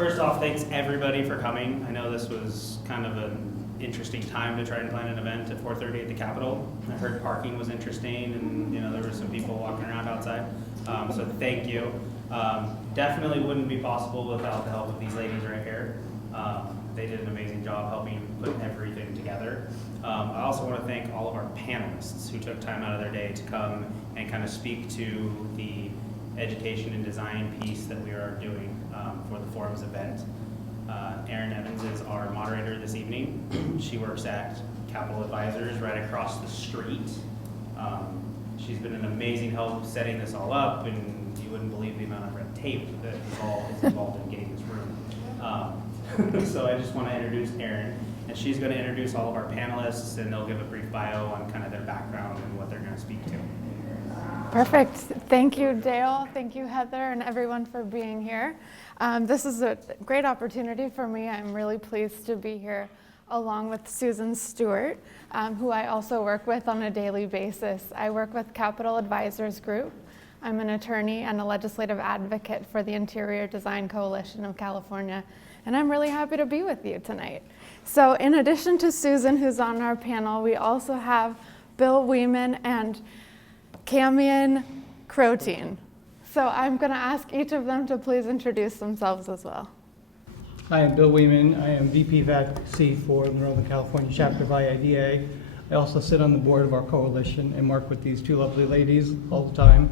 First off, thanks everybody for coming. I know this was kind of an interesting time to try and plan an event at 4:30 at the Capitol. I heard parking was interesting, and there were some people walking around outside. So thank you. Definitely wouldn't be possible without the help of these ladies right here. They did an amazing job helping put everything together. I also want to thank all of our panelists who took time out of their day to come and kind of speak to the education and design piece that we are doing for the Forums event. Erin Evans is our moderator this evening. She works at Capital Advisors right across the street. She's been an amazing help setting this all up, and you wouldn't believe the amount of red tape that is involved in getting this room. So I just want to introduce Erin, and she's going to introduce all of our panelists, and they'll give a brief bio on kind of their background and what they're going to speak to. Perfect. Thank you, Dale. Thank you, Heather, and everyone for being here. This is a great opportunity for me. I'm really pleased to be here along with Susan Stewart, who I also work with on a daily basis. I work with Capital Advisors Group. I'm an attorney and a legislative advocate for the Interior Design Coalition of California, and I'm really happy to be with you tonight. So in addition to Susan, who's on our panel, we also have Bill Weeman and Camion Crotein. So I'm going to ask each of them to please introduce themselves as well. Hi, I'm Bill Weeman. I am VP of Advocacy for the Northern California chapter of IIDA. I also sit on the board of our coalition and work with these two lovely ladies all the time.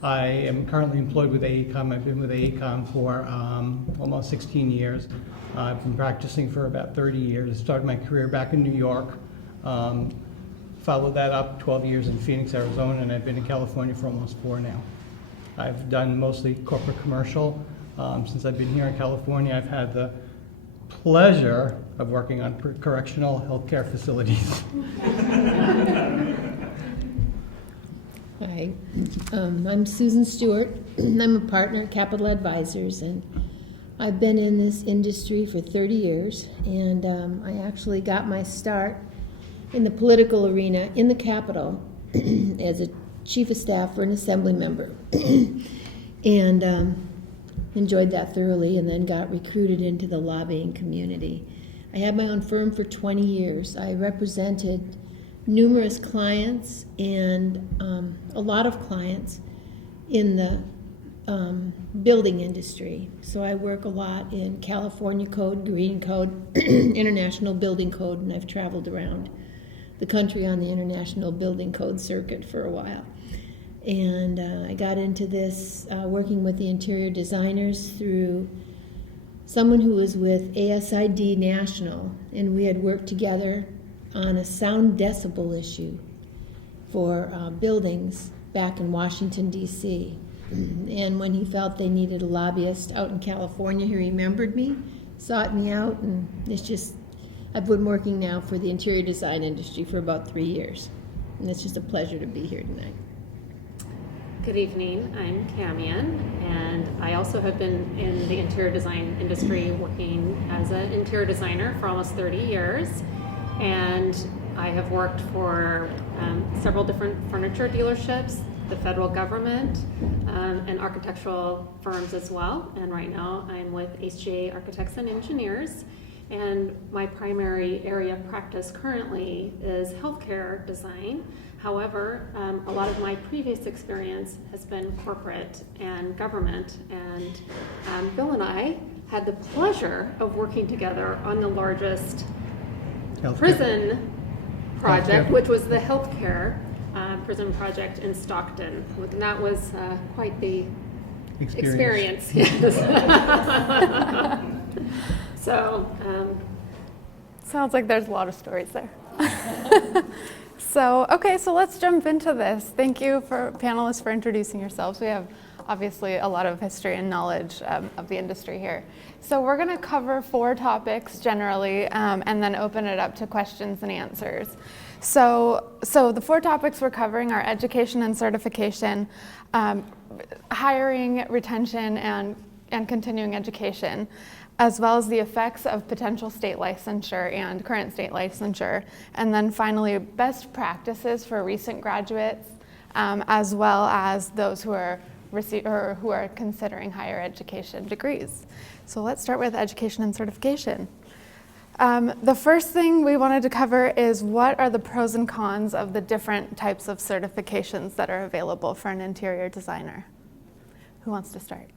I am currently employed with AECOM. I've been with AECOM for almost 16 years. I've been practicing for about 30 years. I started my career back in New York. Followed that up 12 years in Phoenix, Arizona, and I've been in California for almost 4 now. I've done mostly corporate commercial. Since I've been here in California, I've had the pleasure of working on correctional healthcare facilities. Hi, I'm Susan Stewart. I'm a partner at Capital Advisors, and I've been in this industry for 30 years, and I actually got my start in the political arena in the Capitol as a chief of staff for an assembly member, and enjoyed that thoroughly, and then got recruited into the lobbying community. I had my own firm for 20 years. I represented numerous clients and a lot of clients in the building industry. So I work a lot in California Code, Green Code, International Building Code, and I've traveled around the country on the International Building Code circuit for a while. And I got into this working with the interior designers through someone who was with ASID National, and we had worked together on a sound decibel issue for buildings back in Washington, D.C. And when he felt they needed a lobbyist out in California, he remembered me, sought me out, and I've been working now for the interior design industry for about 3 years. And it's just a pleasure to be here tonight. Good evening, I'm Camion, and I also have been in the interior design industry working as an interior designer for almost 30 years. And I have worked for several different furniture dealerships, the federal government, and architectural firms as well. And right now I'm with HGA Architects and Engineers. And my primary area of practice currently is healthcare design. However, a lot of my previous experience has been corporate and government. And Bill and I had the pleasure of working together on the largest prison project, which was the healthcare prison project in Stockton. And that was quite the experience. Yes. So, Sounds like there's a lot of stories there. So let's jump into this. Thank you for panelists for introducing yourselves. We have obviously a lot of history and knowledge of the industry here. So we're going to cover 4 topics generally, and then open it up to questions and answers. So the 4 topics we're covering are education and certification, hiring, retention, and continuing education, as well as the effects of potential state licensure and current state licensure. And then finally, best practices for recent graduates, as well as those who are who are considering higher education degrees. So let's start with education and certification. The first thing we wanted to cover is what are the pros and cons of the different types of certifications that are available for an interior designer. Who wants to start?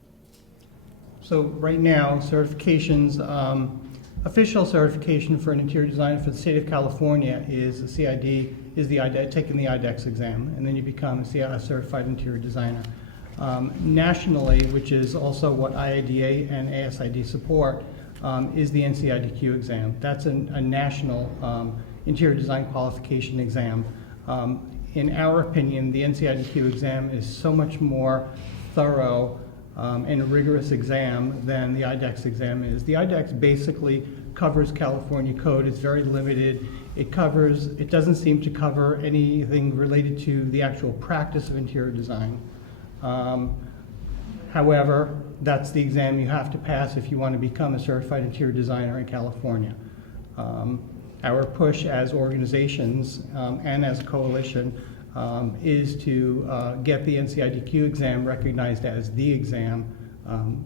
So right now, certifications, official certification for an interior designer for the state of California is the CID, taking the IDEX exam, and then you become a certified interior designer. Nationally, which is also what IADA and ASID support, is the NCIDQ exam. That's a national interior design qualification exam. In our opinion, the NCIDQ exam is so much more thorough and a rigorous exam than the IDEX exam is. The IDEX basically covers California code. It's very limited. It doesn't seem to cover anything related to the actual practice of interior design. However, that's the exam you have to pass if you want to become a certified interior designer in California. Our push as organizations and as a coalition is to get the NCIDQ exam recognized as the exam,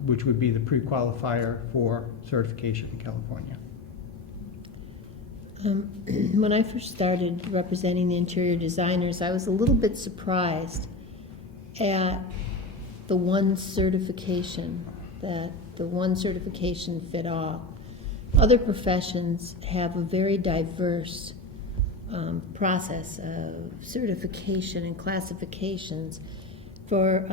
which would be the pre-qualifier for certification in California. When I first started representing the interior designers, I was a little bit surprised at the one certification fit all. Other professions have a very diverse process of certification and classifications. For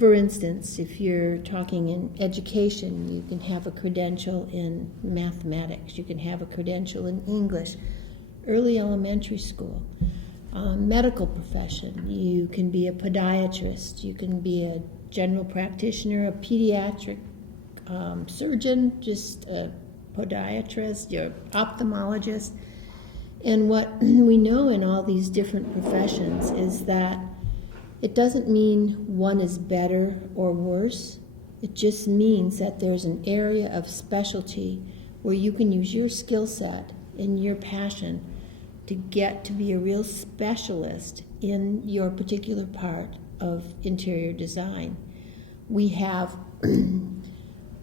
instance, if you're talking in education, you can have a credential in mathematics, you can have a credential in English, early elementary school. Medical profession, you can be a podiatrist, you can be a general practitioner, a pediatric surgeon, just a podiatrist, you're ophthalmologist. And what we know in all these different professions is that it doesn't mean one is better or worse. It just means that there's an area of specialty where you can use your skill set and your passion to get to be a real specialist in your particular part of interior design. We have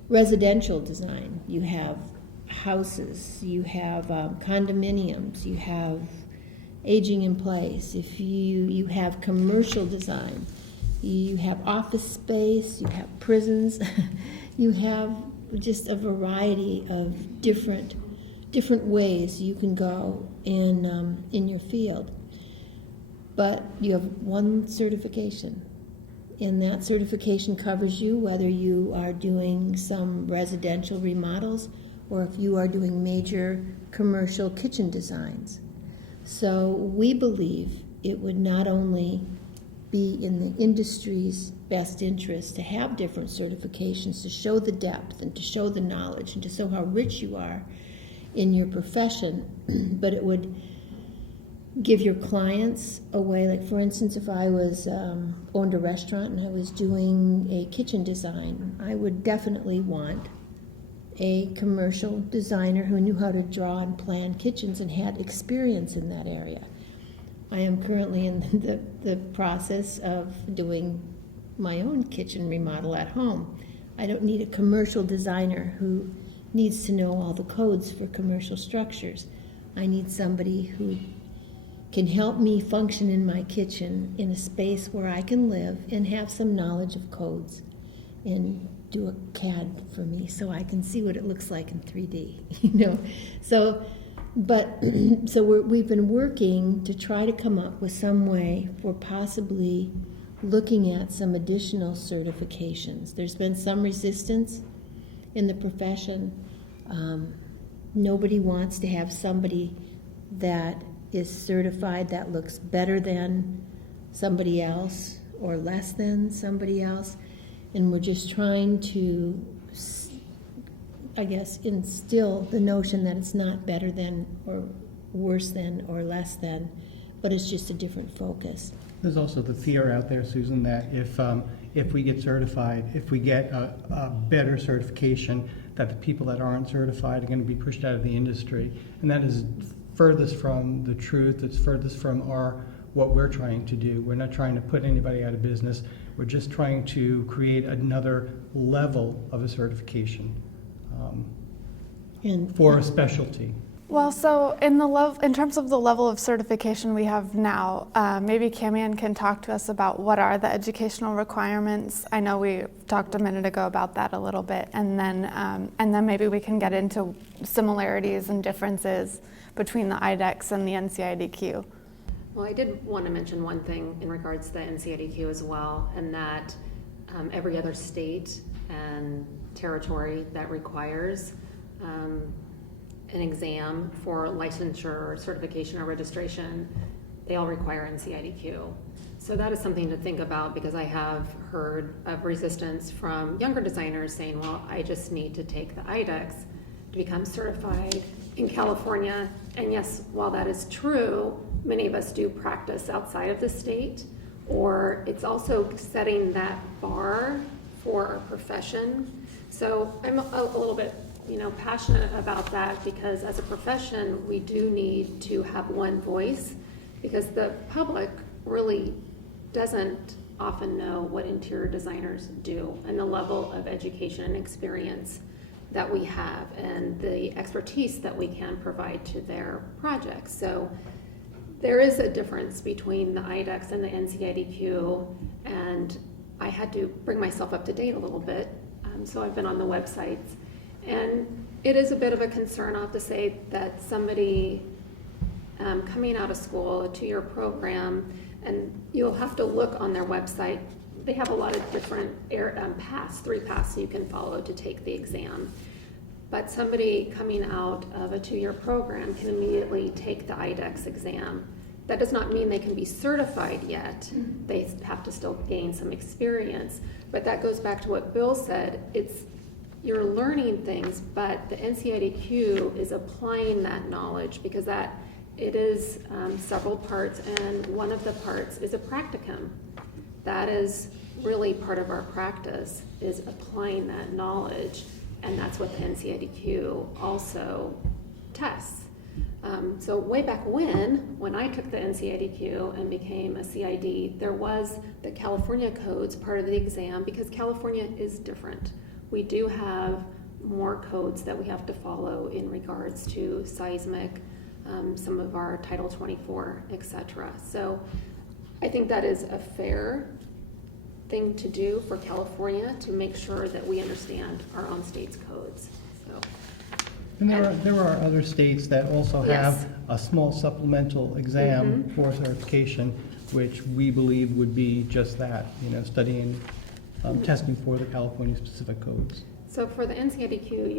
residential design, you have houses, you have condominiums, you have aging in place. If you have commercial design, you have office space, you have prisons, you have just a variety of different ways you can go in your field. But you have one certification, and that certification covers you whether you are doing some residential remodels or if you are doing major commercial kitchen designs. So we believe it would not only be in the industry's best interest to have different certifications to show the depth and to show the knowledge and to show how rich you are in your profession, but it would give your clients a way, like for instance, if I was owned a restaurant and I was doing a kitchen design, I would definitely want a commercial designer who knew how to draw and plan kitchens and had experience in that area. I am currently in the process of doing my own kitchen remodel at home. I don't need a commercial designer who needs to know all the codes for commercial structures. I need somebody who can help me function in my kitchen in a space where I can live and have some knowledge of codes and do a CAD for me so I can see what it looks like in 3D, So we've been working to try to come up with some way for possibly looking at some additional certifications. There's been some resistance in the profession. Nobody wants to have somebody that is certified that looks better than somebody else or less than somebody else. And we're just trying to, I guess, instill the notion that it's not better than or worse than or less than, but it's just a different focus. There's also the fear out there, Susan, that if we get certified, if we get a better certification, that the people that aren't certified are going to be pushed out of the industry. And that is furthest from the truth. It's furthest from what we're trying to do. We're not trying to put anybody out of business. We're just trying to create another level of a certification And for a specialty. Well, so in terms of the level of certification we have now, maybe Camian can talk to us about what are the educational requirements. I know we talked a minute ago about that a little bit, and then maybe we can get into similarities and differences between the IDEX and the NCIDQ. Well, I did want to mention one thing in regards to the NCIDQ as well, and that every other state and territory that requires an exam for licensure, certification, or registration, they all require NCIDQ. So that is something to think about, because I have heard of resistance from younger designers saying, well, I just need to take the IDEX to become certified in California. And yes, while that is true, many of us do practice outside of the state, or it's also setting that bar for our profession. So I'm a little bit passionate about that, because as a profession, we do need to have one voice, because the public really doesn't often know what interior designers do and the level of education and experience that we have and the expertise that we can provide to their projects. So there is a difference between the IDEX and the NCIDQ, and I had to bring myself up to date a little bit. So I've been on the websites. And it is a bit of a concern, I'll have to say, that somebody coming out of school, a 2-year program, and you'll have to look on their website. They have a lot of different paths, 3 paths you can follow to take the exam. But somebody coming out of a 2-year program can immediately take the IDEX exam. That does not mean they can be certified yet. They have to still gain some experience. But that goes back to what Bill said. You're learning things, but the NCIDQ is applying that knowledge, because it is several parts, and one of the parts is a practicum. That is really part of our practice, is applying that knowledge, and that's what the NCIDQ also tests. So way back when I took the NCIDQ and became a CID, there was the California codes part of the exam, because California is different. We do have more codes that we have to follow in regards to seismic, some of our Title 24, etc. So I think that is a fair thing to do for California, to make sure that we understand our own state's codes. So. And there are other states that also have Yes. a small supplemental exam for certification, which we believe would be just that, studying, testing for the California specific codes. So for the NCIDQ,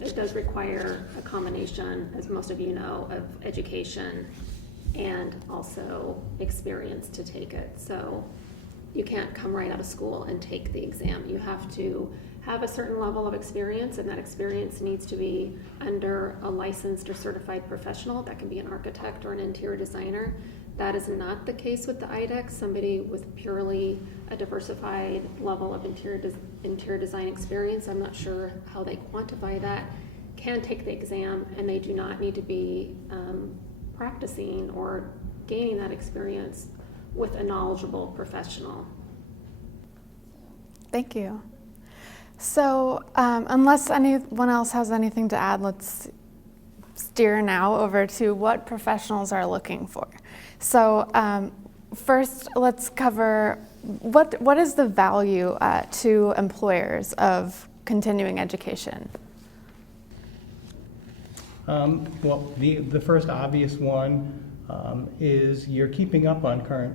it does require a combination, as most of you know, of education and also experience to take it. So you can't come right out of school and take the exam. You have to have a certain level of experience, and that experience needs to be under a licensed or certified professional. That can be an architect or an interior designer. That is not the case with the IDEX. Somebody with purely a diversified level of interior design experience, I'm not sure how they quantify that, can take the exam, and they do not need to be practicing or gaining that experience with a knowledgeable professional. Thank you. So unless anyone else has anything to add, let's steer now over to what professionals are looking for. So first, let's cover what is the value to employers of continuing education? Well, the first obvious one is you're keeping up on current,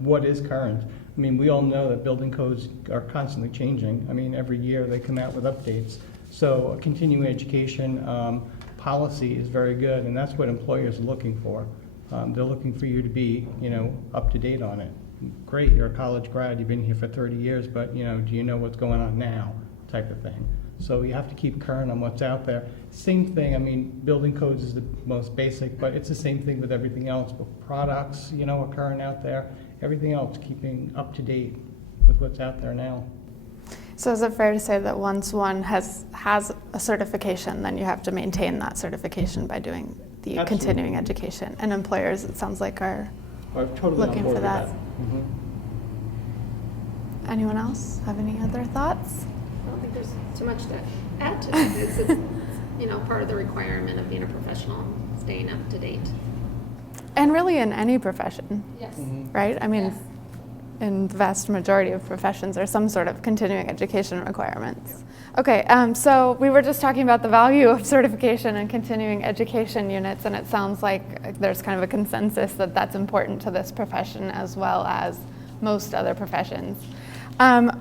what is current. I mean, we all know that building codes are constantly changing. I mean, every year they come out with updates. So a continuing education policy is very good, and that's what employers are looking for. They're looking for you to be, up to date on it. Great, you're a college grad, you've been here for 30 years, but, do you know what's going on now, type of thing. So you have to keep current on what's out there. Same thing, I mean, building codes is the most basic, but it's the same thing with everything else. But products, are current out there. Everything else, keeping up to date with what's out there now. So is it fair to say that once one has a certification, then you have to maintain that certification by doing the Absolutely. continuing education? And employers, it sounds like, are I'm totally on looking board for with that. Mhm. Anyone else have any other thoughts? I don't think there's too much to add to it. It's part of the requirement of being a professional, staying up to date. And really in any profession, Yes. right? I mean, Yes. in the vast majority of professions, there's some sort of continuing education requirements. Okay, so we were just talking about the value of certification and continuing education units, and it sounds like there's kind of a consensus that that's important to this profession as well as most other professions.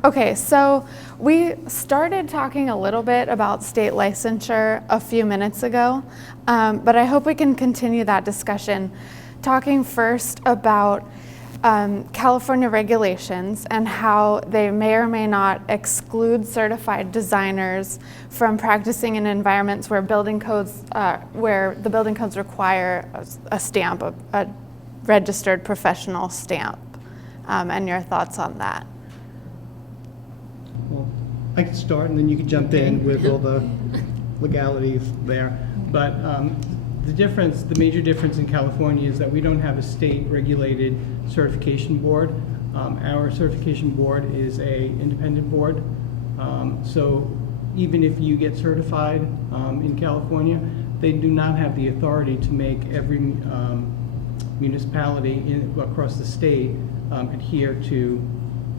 Okay, so we started talking a little bit about state licensure a few minutes ago, but I hope we can continue that discussion, talking first about California regulations and how they may or may not exclude certified designers from practicing in environments where where the building codes require a stamp, a registered professional stamp, and your thoughts on that. Well, I can start, and then you can jump in with all the legalities there. But the major difference in California is that we don't have a state-regulated certification board. Our certification board is an independent board. So even if you get certified in California, they do not have the authority to make every municipality across the state adhere to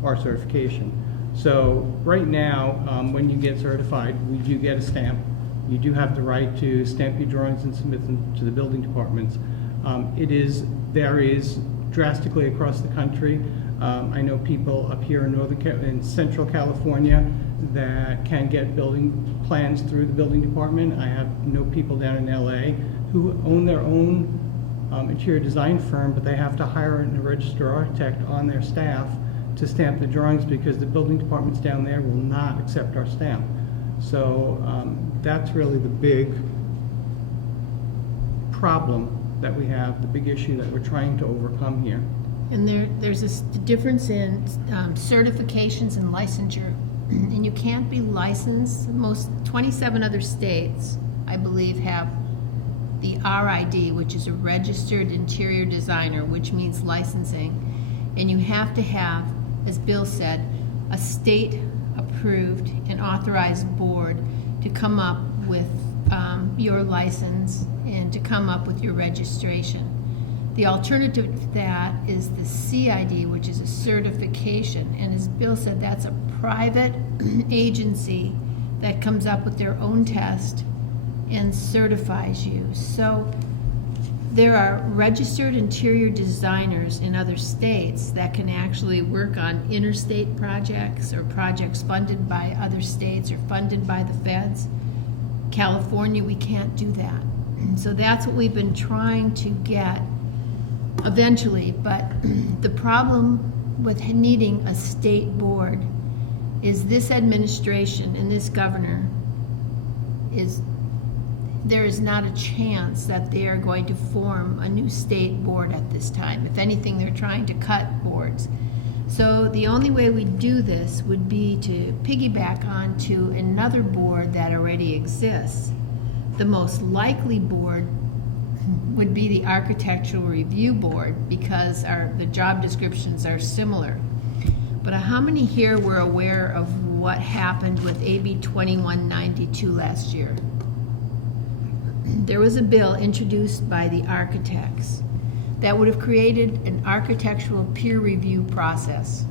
our certification. So right now, when you get certified, we do get a stamp. You do have the right to stamp your drawings and submit them to the building departments. Varies drastically across the country. I know people up here in Central California that can get building plans through the building department. I know people down in LA who own their own interior design firm, but they have to hire a registered architect on their staff to stamp the drawings because the building departments down there will not accept our stamp. So that's really the big problem that we have, the big issue that we're trying to overcome here. And there's a difference in certifications and licensure. And you can't be licensed. Most 27 other states, I believe, have the RID, which is a registered interior designer, which means licensing. And you have to have, as Bill said, a state-approved and authorized board to come up with your license and to come up with your registration. The alternative to that is the CID, which is a certification. And as Bill said, that's a private agency that comes up with their own test and certifies you. So there are registered interior designers in other states that can actually work on interstate projects or projects funded by other states or funded by the feds. California, we can't do that. So that's what we've been trying to get eventually, but the problem with needing a state board is this administration and this governor there is not a chance that they are going to form a new state board at this time. If anything, they're trying to cut boards. So the only way we do this would be to piggyback onto another board that already exists. The most likely board would be the Architectural Review Board because the job descriptions are similar. But how many here were aware of what happened with AB 2192 last year? There was a bill introduced by the architects that would have created an architectural peer review process.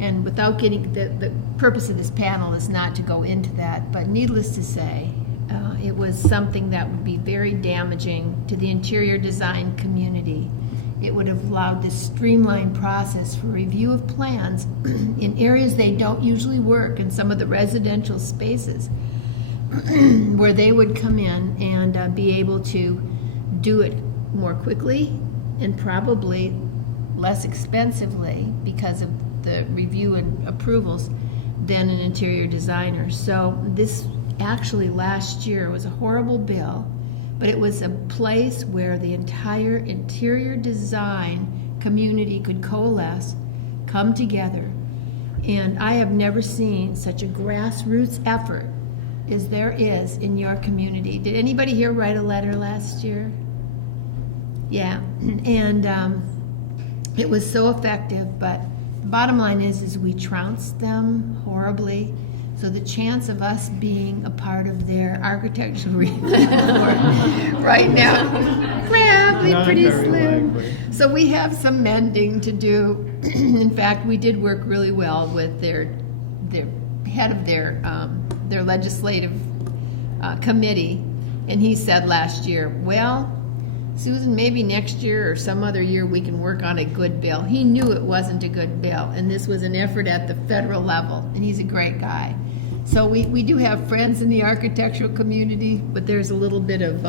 And without getting, the purpose of this panel is not to go into that, but needless to say, it was something that would be very damaging to the interior design community. It would have allowed this streamlined process for review of plans in areas they don't usually work, in some of the residential spaces, where they would come in and be able to do it more quickly and probably less expensively because of the review and approvals than an interior designer. So this actually last year was a horrible bill, but it was a place where the entire interior design community could coalesce, come together, and I have never seen such a grassroots effort as there is in your community. Did anybody here write a letter last year? Yeah, and it was so effective, but bottom line is we trounced them horribly. So the chance of us being a part of their architectural review board right now, probably Not pretty very slim. likely. So we have some mending to do. In fact, we did work really well with their head of their legislative committee, and he said last year, well, Susan, maybe next year or some other year we can work on a good bill. He knew it wasn't a good bill, and this was an effort at the federal level, and he's a great guy. So we do have friends in the architectural community, but there's a little bit of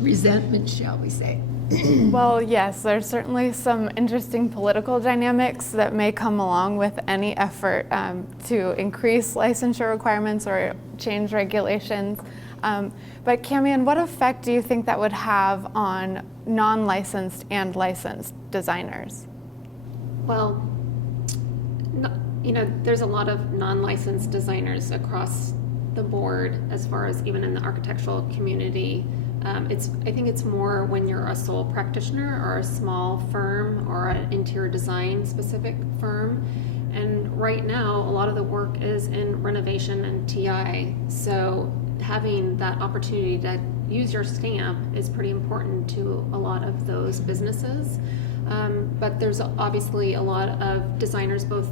resentment, shall we say. Well, yes, there's certainly some interesting political dynamics that may come along with any effort to increase licensure requirements or change regulations. But Camion, what effect do you think that would have on non-licensed and licensed designers? Well, there's a lot of non-licensed designers across the board, as far as even in the architectural community. I think it's more when you're a sole practitioner or a small firm or an interior design specific firm. And right now, a lot of the work is in renovation and TI. So having that opportunity to use your stamp is pretty important to a lot of those businesses. But there's obviously a lot of designers, both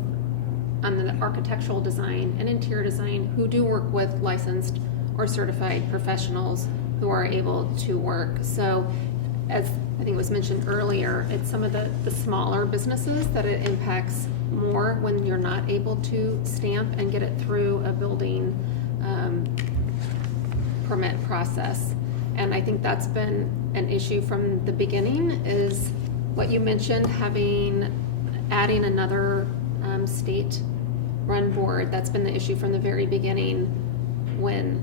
on the architectural design and interior design, who do work with licensed or certified professionals who are able to work. So as I think was mentioned earlier, it's some of the smaller businesses that it impacts more when you're not able to stamp and get it through a building permit process. And I think that's been an issue from the beginning, is what you mentioned, adding another state-run board. That's been the issue from the very beginning when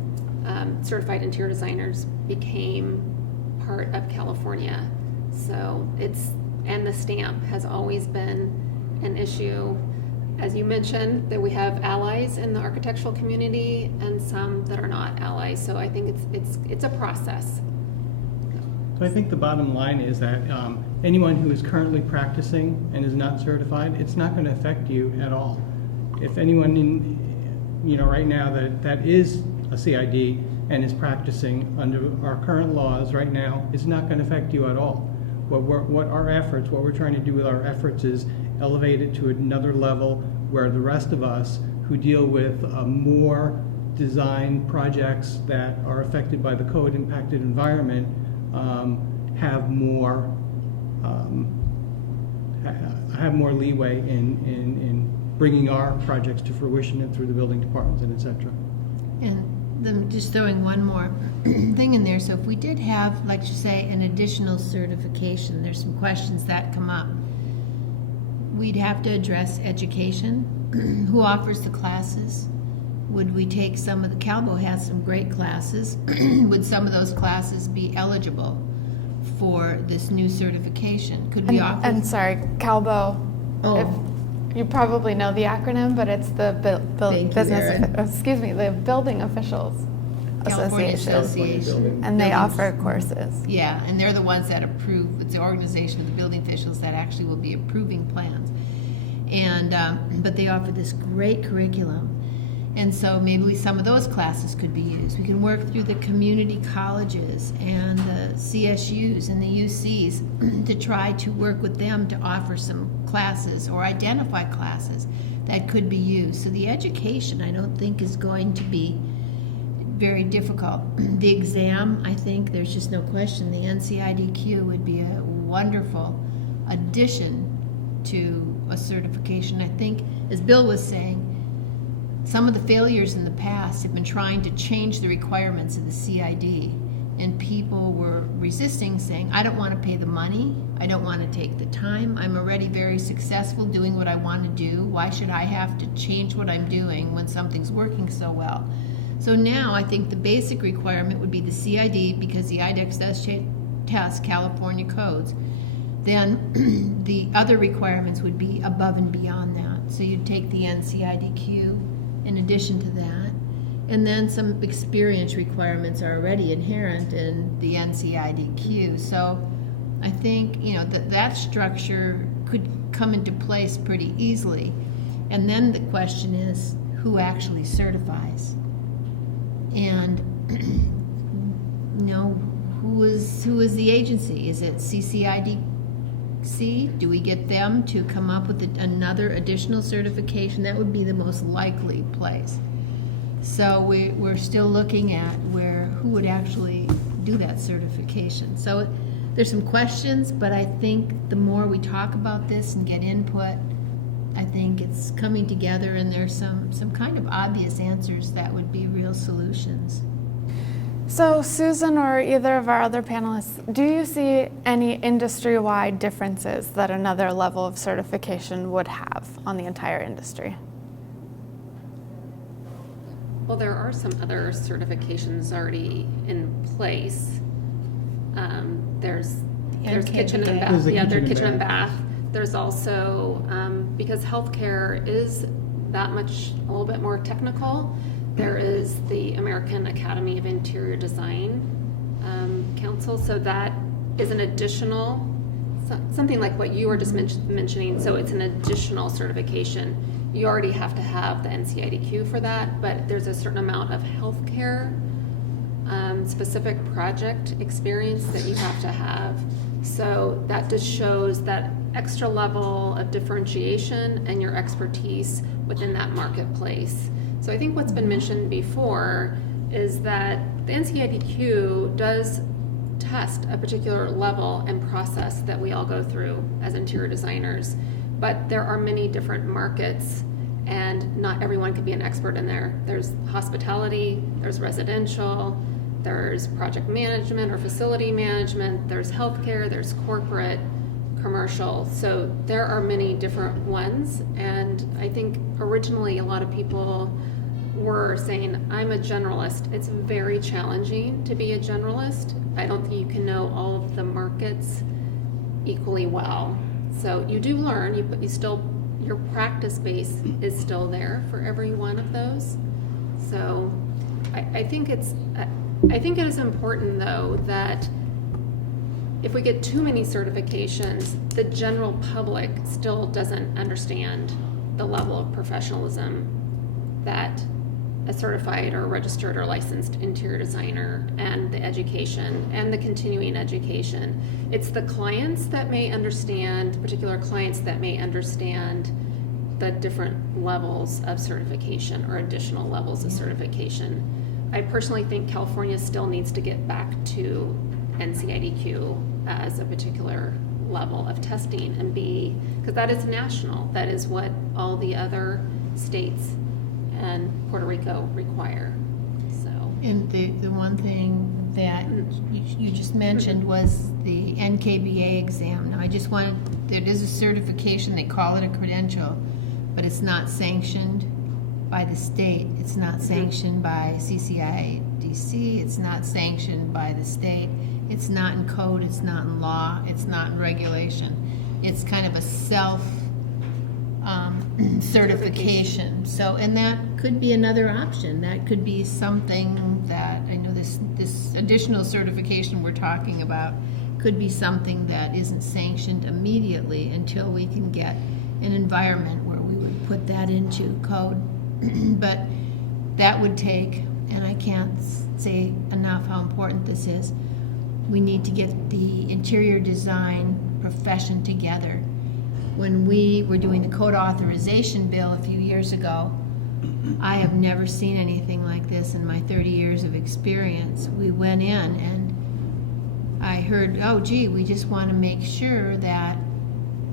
certified interior designers became part of California. So and the stamp has always been an issue. As you mentioned, that we have allies in the architectural community and some that are not allies. So I think it's a process. So I think the bottom line is that anyone who is currently practicing and is not certified, it's not going to affect you at all. If anyone right now that is a CID and is practicing under our current laws right now, it's not going to affect you at all. What we're trying to do with our efforts is elevate it to another level where the rest of us who deal with more design projects that are affected by the code impacted environment have more leeway in bringing our projects to fruition and through the building departments and et cetera. And them just throwing one more thing in there. So if we did have, like you say, an additional certification, there's some questions that come up. We'd have to address education. Who offers the classes? Would we take some of the, Calbo has some great classes. Would some of those classes be eligible for this new certification? Could we offer? And sorry, Calbo. Oh. You probably know the acronym, but it's the Thank you, Erin. the Building Officials California Association, and they offer courses. Yeah, and they're the ones that approve. It's the organization of the building officials that actually will be approving plans. And but they offer this great curriculum, and so maybe some of those classes could be used. We can work through the community colleges and the CSUs and the UCs to try to work with them to offer some classes or identify classes that could be used. So the education, I don't think, is going to be very difficult. The exam, I think there's just no question, the NCIDQ would be a wonderful addition to a certification. I think, as Bill was saying, some of the failures in the past have been trying to change the requirements of the CID, and people were resisting, saying, I don't want to pay the money, I don't want to take the time, I'm already very successful doing what I want to do, why should I have to change what I'm doing when something's working so well? So now I think the basic requirement would be the CID, because the IDEX does test California codes. Then the other requirements would be above and beyond that. So you'd take the NCIDQ in addition to that. And then some experience requirements are already inherent in the NCIDQ. So I think, that structure could come into place pretty easily. And then the question is, who actually certifies? And, who is the agency? Is it CCIDC? Do we get them to come up with another additional certification? That would be the most likely place. So we're still looking at who would actually do that certification. So there's some questions, but I think the more we talk about this and get input, I think it's coming together, and there's some kind of obvious answers that would be real solutions. So Susan or either of our other panelists, do you see any industry-wide differences that another level of certification would have on the entire industry? Well, there are some other certifications already in place. There's kitchen and There's bath. the Yeah, there's kitchen kitchen and and bath. There's also, because healthcare is that much, a little bit more technical, there is the American Academy of Interior Design Council. So that is an additional, something like what you were just mentioning. So it's an additional certification. You already have to have the NCIDQ for that, but there's a certain amount of healthcare specific project experience that you have to have. So that just shows that extra level of differentiation and your expertise within that marketplace. So I think what's been mentioned before is that the NCIDQ does test a particular level and process that we all go through as interior designers, but there are many different markets and not everyone could be an expert in there. There's hospitality, there's residential, there's project management or facility management, there's healthcare, there's corporate, commercial. So there are many different ones, and I think originally a lot of people were saying, I'm a generalist. It's very challenging to be a generalist. I don't think you can know all of the markets equally well. So you do learn, your practice base is still there for every one of those. So I think it is important, though, that if we get too many certifications, the general public still doesn't understand the level of professionalism that a certified or registered or licensed interior designer, and the education and the continuing education. It's the clients that may understand, particular clients that may understand the different levels of certification or additional levels of certification. I personally think California still needs to get back to NCIDQ as a particular level of testing, and because that is national. That is what all the other states and Puerto Rico require. So, And the one thing that you just mentioned was the NKBA exam. Now, there is a certification, they call it a credential, but it's not sanctioned by the state. It's not sanctioned by CCIDC. It's not sanctioned by the state. It's not in code. It's not in law. It's not in regulation. It's kind of a self certification. So, and that could be another option. That could be something that, I know this additional certification we're talking about could be something that isn't sanctioned immediately until we can get an environment where we would put that into code. But that would take, and I can't say enough how important this is, we need to get the interior design profession together. When we were doing the code authorization bill a few years ago, I have never seen anything like this in my 30 years of experience. We went in and I heard, oh gee, we just want to make sure that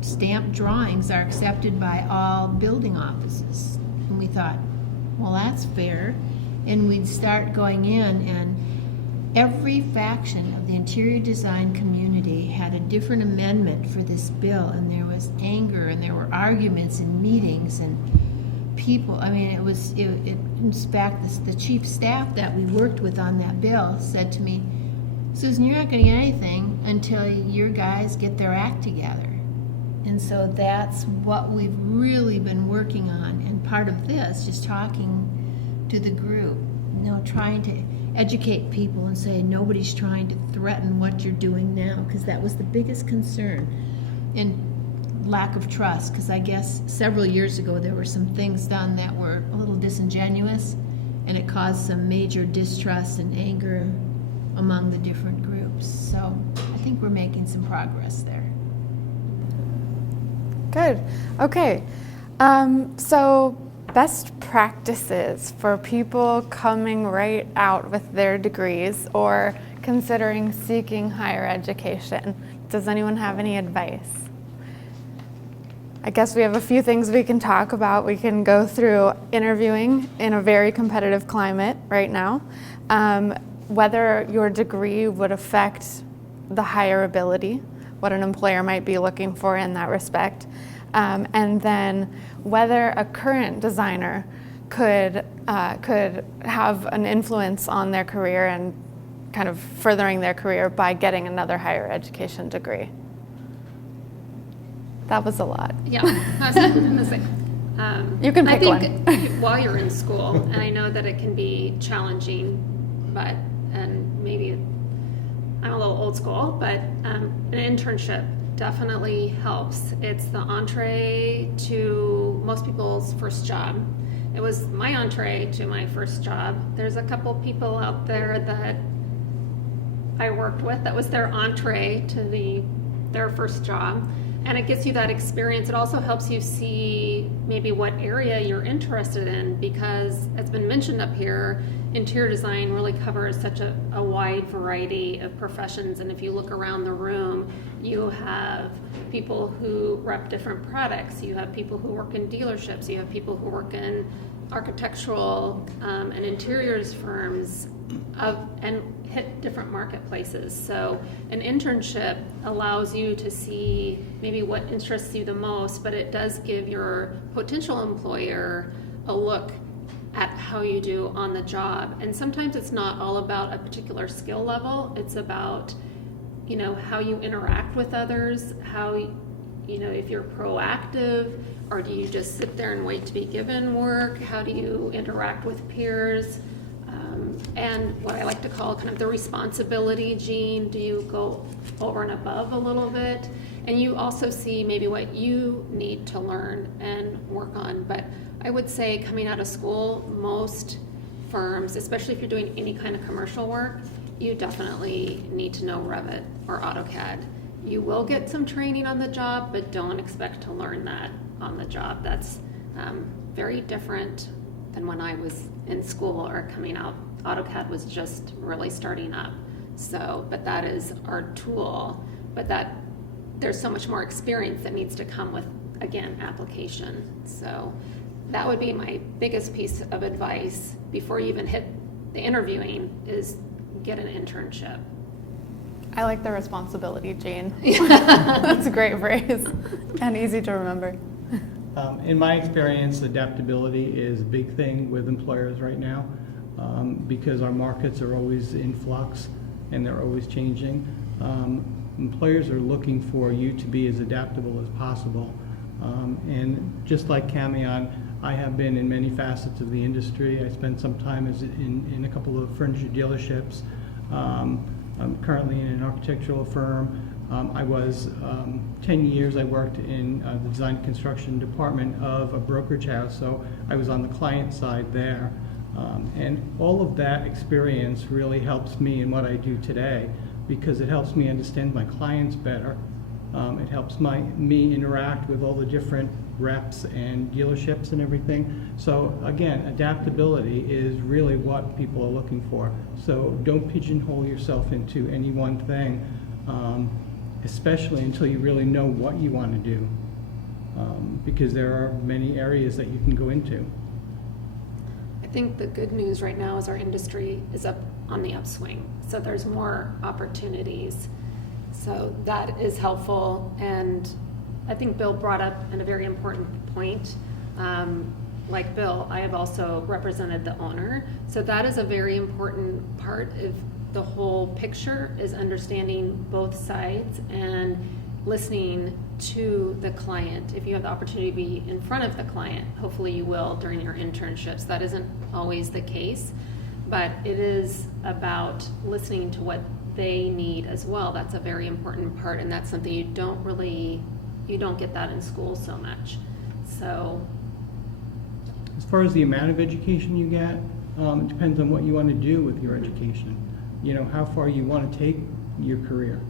stamped drawings are accepted by all building offices. And we thought, well, that's fair. And we'd start going in, and every faction of the interior design community had a different amendment for this bill, and there was anger, and there were arguments in meetings, and people, I mean, in fact, the chief staff that we worked with on that bill said to me, Susan, you're not going to get anything until your guys get their act together. And so that's what we've really been working on, and part of this, just talking to the group, trying to educate people and say nobody's trying to threaten what you're doing now, because that was the biggest concern. And lack of trust, because I guess several years ago there were some things done that were a little disingenuous, and it caused some major distrust and anger among the different groups. So I think we're making some progress there. Good. Okay. So best practices for people coming right out with their degrees or considering seeking higher education. Does anyone have any advice? I guess we have a few things we can talk about. We can go through interviewing in a very competitive climate right now, whether your degree would affect the hireability, what an employer might be looking for in that respect, and then whether a current designer could have an influence on their career and kind of furthering their career by getting another higher education degree. That was a lot. Yeah, I was going to say. You can pick I think while you're in school, and I know that it can be challenging, and maybe I'm a little old school, but an internship definitely helps. It's the entree to most people's first job. It was my entree to my first job. There's a couple people out there that I worked with that was their entree to their first job. And it gets you that experience. It also helps you see maybe what area you're interested in, because it's been mentioned up here, interior design really covers such a wide variety of professions. And if you look around the room, you have people who rep different products. You have people who work in dealerships. You have people who work in architectural and interiors firms and hit different marketplaces. So an internship allows you to see maybe what interests you the most, but it does give your potential employer a look at how you do on the job. And sometimes it's not all about a particular skill level. It's about, how you interact with others, how, if you're proactive, or do you just sit there and wait to be given work? How do you interact with peers? And what I like to call kind of the responsibility gene. Do you go over and above a little bit? And you also see maybe what you need to learn and work on. But I would say coming out of school, most firms, especially if you're doing any kind of commercial work, you definitely need to know Revit or AutoCAD. You will get some training on the job, but don't expect to learn that on the job. That's very different than when I was in school or coming out. AutoCAD was just really starting up. So, but that is our tool, but there's so much more experience that needs to come with, again, application. So that would be my biggest piece of advice before you even hit the interviewing is get an internship. I like the responsibility, Jane. That's a great phrase and easy to remember. In my experience, adaptability is a big thing with employers right now, because our markets are always in flux and they're always changing. Employers are looking for you to be as adaptable as possible. And just like Camion, I have been in many facets of the industry. I spent some time in a couple of furniture dealerships. I'm currently in an architectural firm. I was 10 years I worked in the design and construction department of a brokerage house, so I was on the client side there. And all of that experience really helps me in what I do today, because it helps me understand my clients better. It helps me interact with all the different reps and dealerships and everything. So again, adaptability is really what people are looking for. So don't pigeonhole yourself into any one thing, especially until you really know what you want to do, because there are many areas that you can go into. I think the good news right now is our industry is up on the upswing. So there's more opportunities. So that is helpful. And I think Bill brought up a very important point. Like Bill, I have also represented the owner. So that is a very important part of the whole picture, is understanding both sides and listening to the client. If you have the opportunity to be in front of the client, hopefully you will during your internships. That isn't always the case, but it is about listening to what they need as well. That's a very important part, and that's something you don't really you don't get that in school so much. So, As far as the amount of education you get, it depends on what you want to do with your education. You know, how far you want to take your career.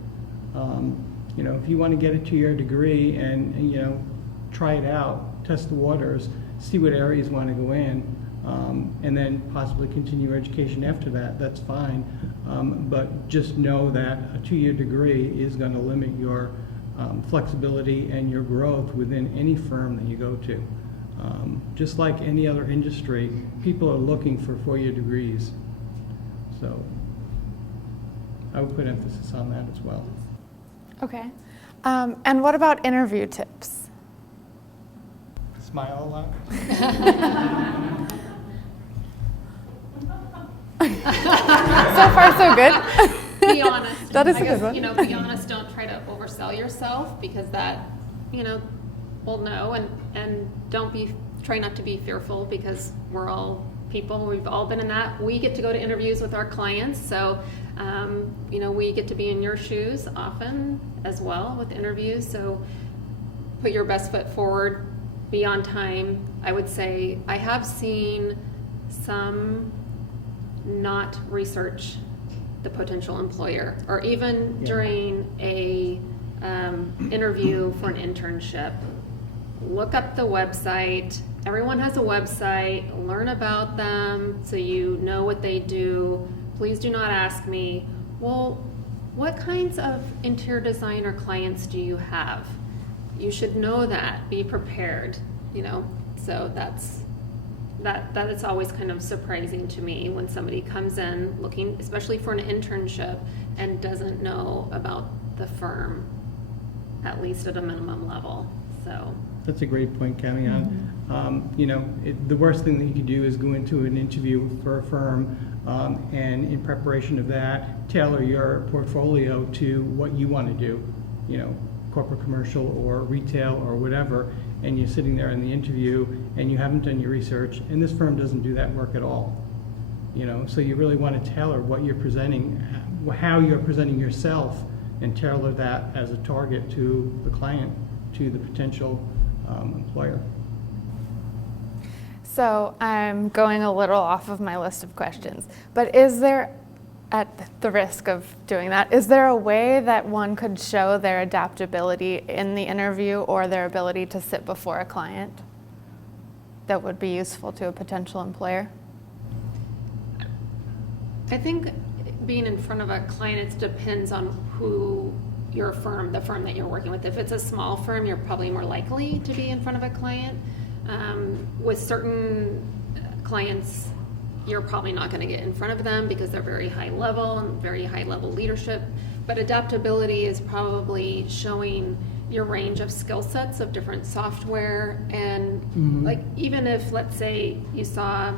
You know, if you want to get a 2-year degree and, you know, try it out, test the waters, see what areas you want to go in, and then possibly continue your education after that, that's fine. But just know that a 2-year degree is going to limit your flexibility and your growth within any firm that you go to. Just like any other industry, people are looking for 4-year degrees. So I would put emphasis on that as well. Okay. And what about interview tips? Smile a lot. So far, so good. Be honest. That is I a guess, good one. You know, be honest. Don't try to oversell yourself, because that, you know, we'll know, and try not to be fearful, because we're all people. We've all been in that. We get to go to interviews with our clients, so you know, we get to be in your shoes often as well with interviews. So put your best foot forward. Be on time. I would say I have seen some not research the potential employer, or even during a interview for an internship. Look up the website. Everyone has a website. Learn about them so you know what they do. Please do not ask me, well, what kinds of interior designer clients do you have? You should know that. Be prepared, you know. So that is always kind of surprising to me when somebody comes in looking, especially for an internship, and doesn't know about the firm, at least at a minimum level. So That's a great point, Camion. You know, the worst thing that you could do is go into an interview for a firm, and in preparation of that, tailor your portfolio to what you want to do, you know, corporate commercial or retail or whatever, and you're sitting there in the interview and you haven't done your research, and this firm doesn't do that work at all. You know, so you really want to tailor what you're presenting, how you're presenting yourself, and tailor that as a target to the client, to the potential employer. So I'm going a little off of my list of questions, but is there, at the risk of doing that, is there a way that one could show their adaptability in the interview or their ability to sit before a client that would be useful to a potential employer? I think being in front of a client, it depends on who your firm, the firm that you're working with. If it's a small firm, you're probably more likely to be in front of a client. With certain clients, you're probably not going to get in front of them because they're very high level and very high level leadership. But adaptability is probably showing your range of skill sets of different software. And like, even if, let's say, you saw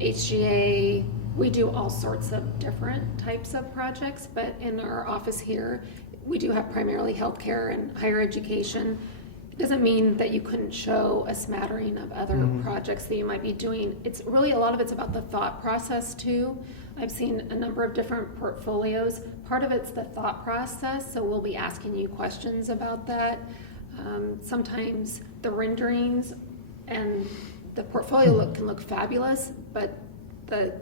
HGA, we do all sorts of different types of projects, but in our office here, we do have primarily healthcare and higher education. It doesn't mean that you couldn't show a smattering of other projects that you might be doing. It's really, a lot of it's about the thought process too. I've seen a number of different portfolios. Part of it's the thought process, so we'll be asking you questions about that. Sometimes the renderings and the portfolio can look fabulous, but the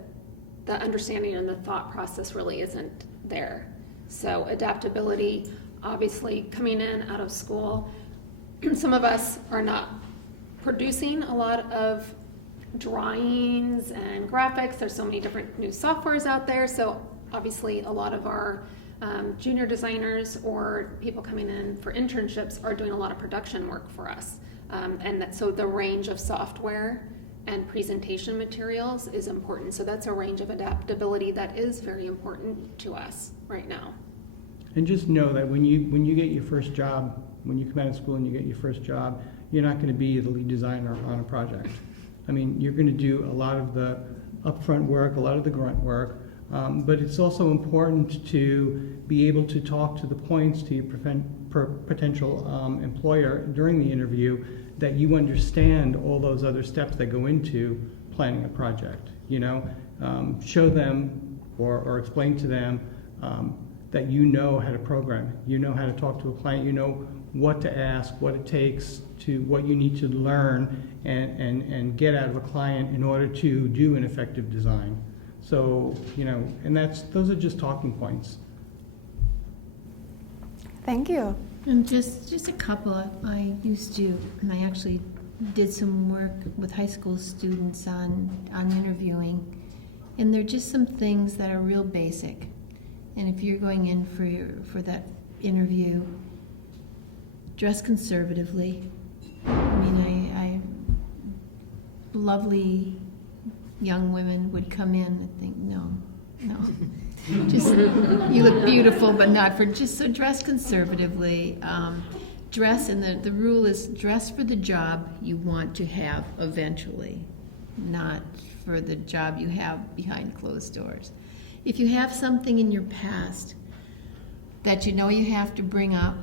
understanding and the thought process really isn't there. So adaptability, obviously coming in out of school, some of us are not producing a lot of drawings and graphics. There's so many different new softwares out there. So obviously a lot of our junior designers or people coming in for internships are doing a lot of production work for us. So the range of software and presentation materials is important. So that's a range of adaptability that is very important to us right now. And just know that when you get your first job, when you come out of school and you get your first job, you're not going to be the lead designer on a project. I mean, you're going to do a lot of the upfront work, a lot of the grunt work, but it's also important to be able to talk to the points to your potential employer during the interview, that you understand all those other steps that go into planning a project. You know, show them or explain to them that you know how to program, you know how to talk to a client, you know what to ask, what it takes to, what you need to learn and get out of a client in order to do an effective design. So, you know, and those are just talking points. Thank you. And just a couple. I used to, and I actually did some work with high school students on interviewing, and there are just some things that are real basic. And if you're going in for that interview, dress conservatively. I mean, I lovely young women would come in and think, no. Just, you look beautiful, but not for, just so dress conservatively. Dress, and the rule is dress for the job you want to have eventually, not for the job you have behind closed doors. If you have something in your past that you know you have to bring up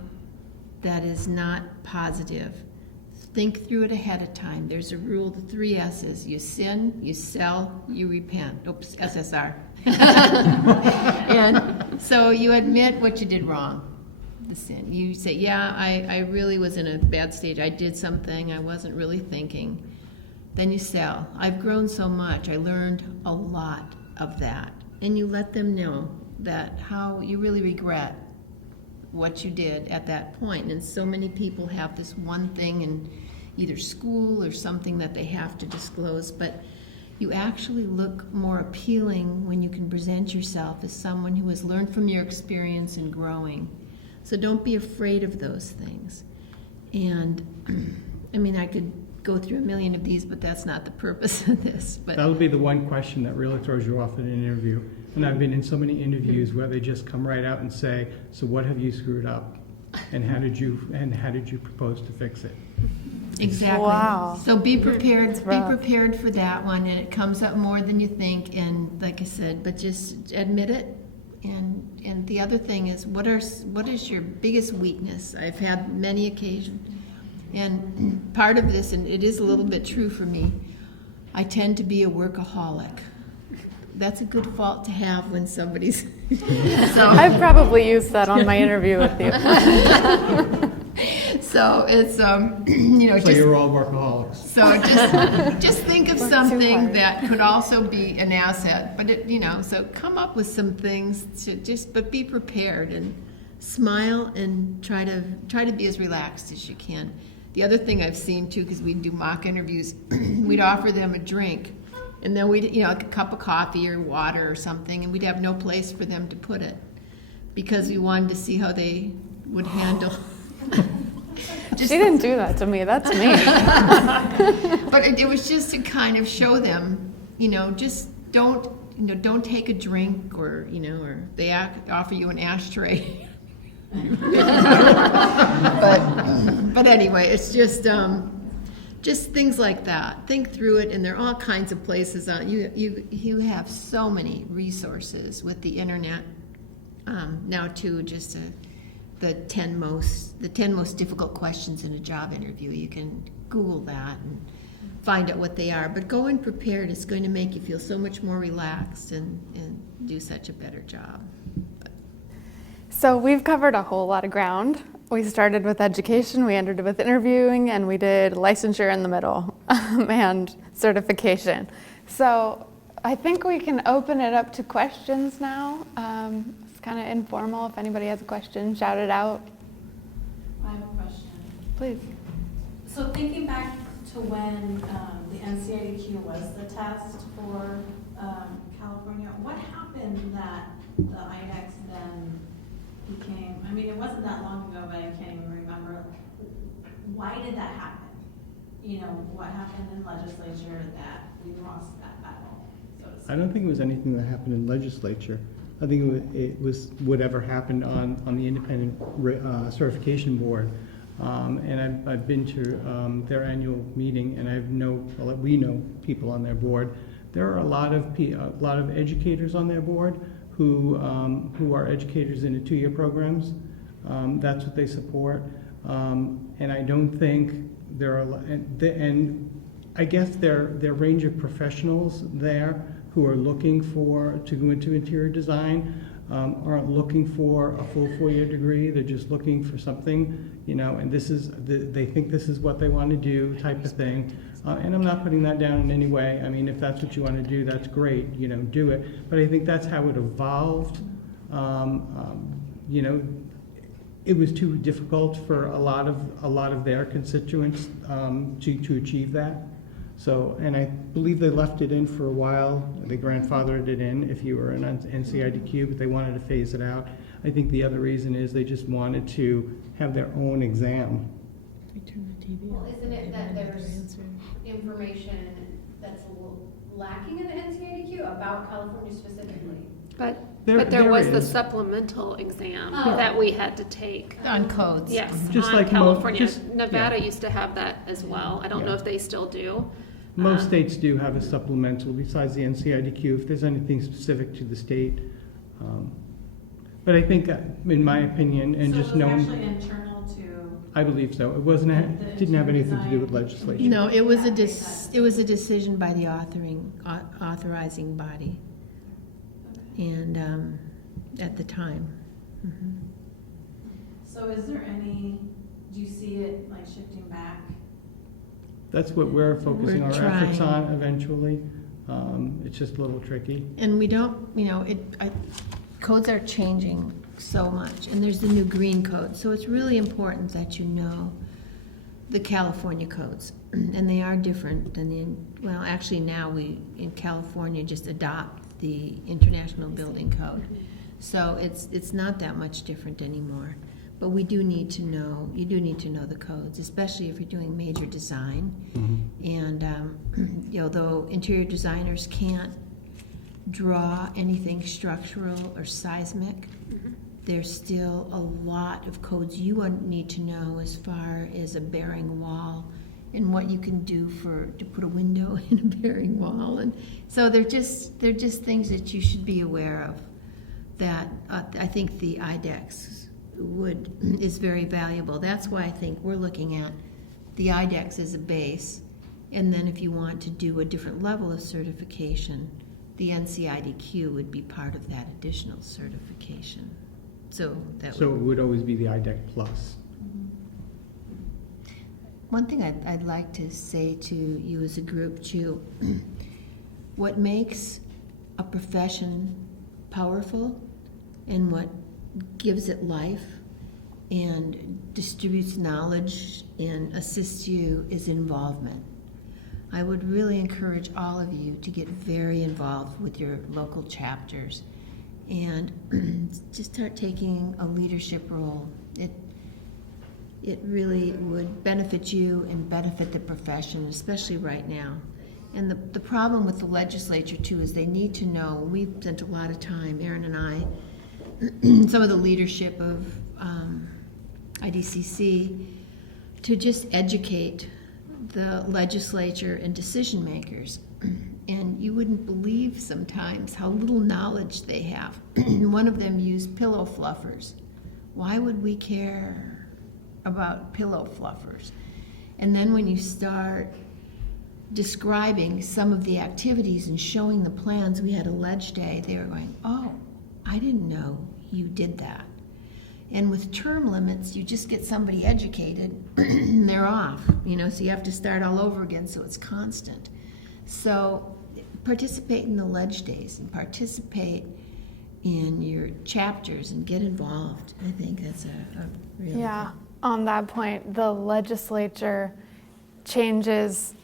that is not positive, think through it ahead of time. There's a rule, the 3 S's. You sin, you sell, you repent. Oops, SSR. And so you admit what you did wrong, the sin. You say, yeah, I really was in a bad stage. I did something I wasn't really thinking. Then you sell. I've grown so much. I learned a lot of that. And you let them know that how you really regret what you did at that point. And so many people have this one thing in either school or something that they have to disclose, but you actually look more appealing when you can present yourself as someone who has learned from your experience and growing. So don't be afraid of those things. And I mean, I could go through a million of these, but that's not the purpose of this. But That'll be the one question that really throws you off in an interview. And I've been in so many interviews where they just come right out and say, so what have you screwed up? And how did you propose to fix it? exactly. Wow. So be prepared. That's Be rough. prepared for that one, and it comes up more than you think. And like I said, but just admit it. And the other thing is, what is your biggest weakness? I've had many occasions, and part of this, and it is a little bit true for me, I tend to be a workaholic. That's a good fault to have when somebody's. So I've probably used that on my interview with you. so it's you know, So just you're all workaholics. so just think of Work too something hard. that could also be an asset. But it, you know, so come up with some things to but be prepared and smile and try to be as relaxed as you can. The other thing I've seen too, because we'd do mock interviews, we'd offer them a drink, and then we'd, you know, like a cup of coffee or water or something, and we'd have no place for them to put it because we wanted to see how they would handle. She didn't do that to me. That's me. But it was just to kind of show them, you know, just don't take a drink, or you know, or they offer you an ashtray. but anyway, it's just things like that. Think through it, and there are all kinds of places on you have so many resources with the internet now too. Just the 10 most difficult questions in a job interview. You can Google that and find out what they are. But go in prepared. It's going to make you feel so much more relaxed and do such a better job. So we've covered a whole lot of ground. We started with education, we ended with interviewing, and we did licensure in the middle and certification. So I think we can open it up to questions now. It's kind of informal. If anybody has a question, shout it out. I have a question. Please. So thinking back to when the NCIDQ was the test for California, what happened that the IDEX then became, I mean, it wasn't that long ago, but I can't even remember. Why did that happen? You know, what happened in legislature that we lost that battle, so to speak? I don't think it was anything that happened in legislature. I think it was whatever happened on the independent certification board. And I've been to their annual meeting, and we know people on their board. There are a lot of educators on their board who are educators in the 2-year programs. That's what they support. And I don't think there are, and I guess their range of professionals there who are looking to go into interior design aren't looking for a full 4-year degree. They're just looking for something, and they think this is what they want to do, type of thing. And I'm not putting that down in any way. I mean, if that's what you want to do, that's great, do it. But I think that's how it evolved. It was too difficult for a lot of their constituents to achieve that. So, and I believe they left it in for a while. They grandfathered it in if you were an NCIDQ, but they wanted to phase it out. I think the other reason is they just wanted to have their own exam. Well, isn't it that there's information that's a little lacking in the NCIDQ about California specifically? But There there was the is. supplemental exam Oh. that we had to take. On codes. Yes, Just on like California. just- Nevada yeah. used to have that as well. I don't know Yeah. if they still do. Most states do have a supplemental besides the NCIDQ if there's anything specific to the state. But I think, in my opinion, and So just it was knowing, actually internal to, I believe so. It wasn't, didn't have anything to do with legislation. No, it was a decision by the authorizing body, and at the time. Mhm. so is there any, do you see it like shifting back? That's what we're focusing We're our efforts trying. on eventually. It's just a little tricky. And we don't, codes are changing so much, and there's the new green code, so it's really important that you know the California codes, and they are different than actually now we, in California, just adopt the International Building Code. So it's not that much different anymore. But we do need to know, you do need to know the codes, especially if you're doing major design. And, though interior designers can't draw anything structural or seismic, there's still a lot of codes you need to know as far as a bearing wall and what you can do to put a window in a bearing wall. And so they're just things that you should be aware of that I think the IDEX is very valuable. That's why I think we're looking at the IDEX as a base, and then if you want to do a different level of certification, the NCIDQ would be part of that additional certification. So that So it would always be the IDEC plus. One thing I'd like to say to you as a group too, what makes a profession powerful and what gives it life and distributes knowledge and assists you is involvement. I would really encourage all of you to get very involved with your local chapters and just start taking a leadership role. It really would benefit you and benefit the profession, especially right now. And the problem with the legislature too is they need to know, we've spent a lot of time, Aaron and I, some of the leadership of IDCC, to just educate the legislature and decision makers. And you wouldn't believe sometimes how little knowledge they have. One of them used pillow fluffers. Why would we care about pillow fluffers? And then when you start describing some of the activities and showing the plans, we had a ledge day, they were going, oh, I didn't know you did that. And with term limits, you just get somebody educated and they're off, so you have to start all over again, so it's constant. So participate in the ledge days and participate in your chapters and get involved. I think that's a really Yeah, on that point, the legislature changes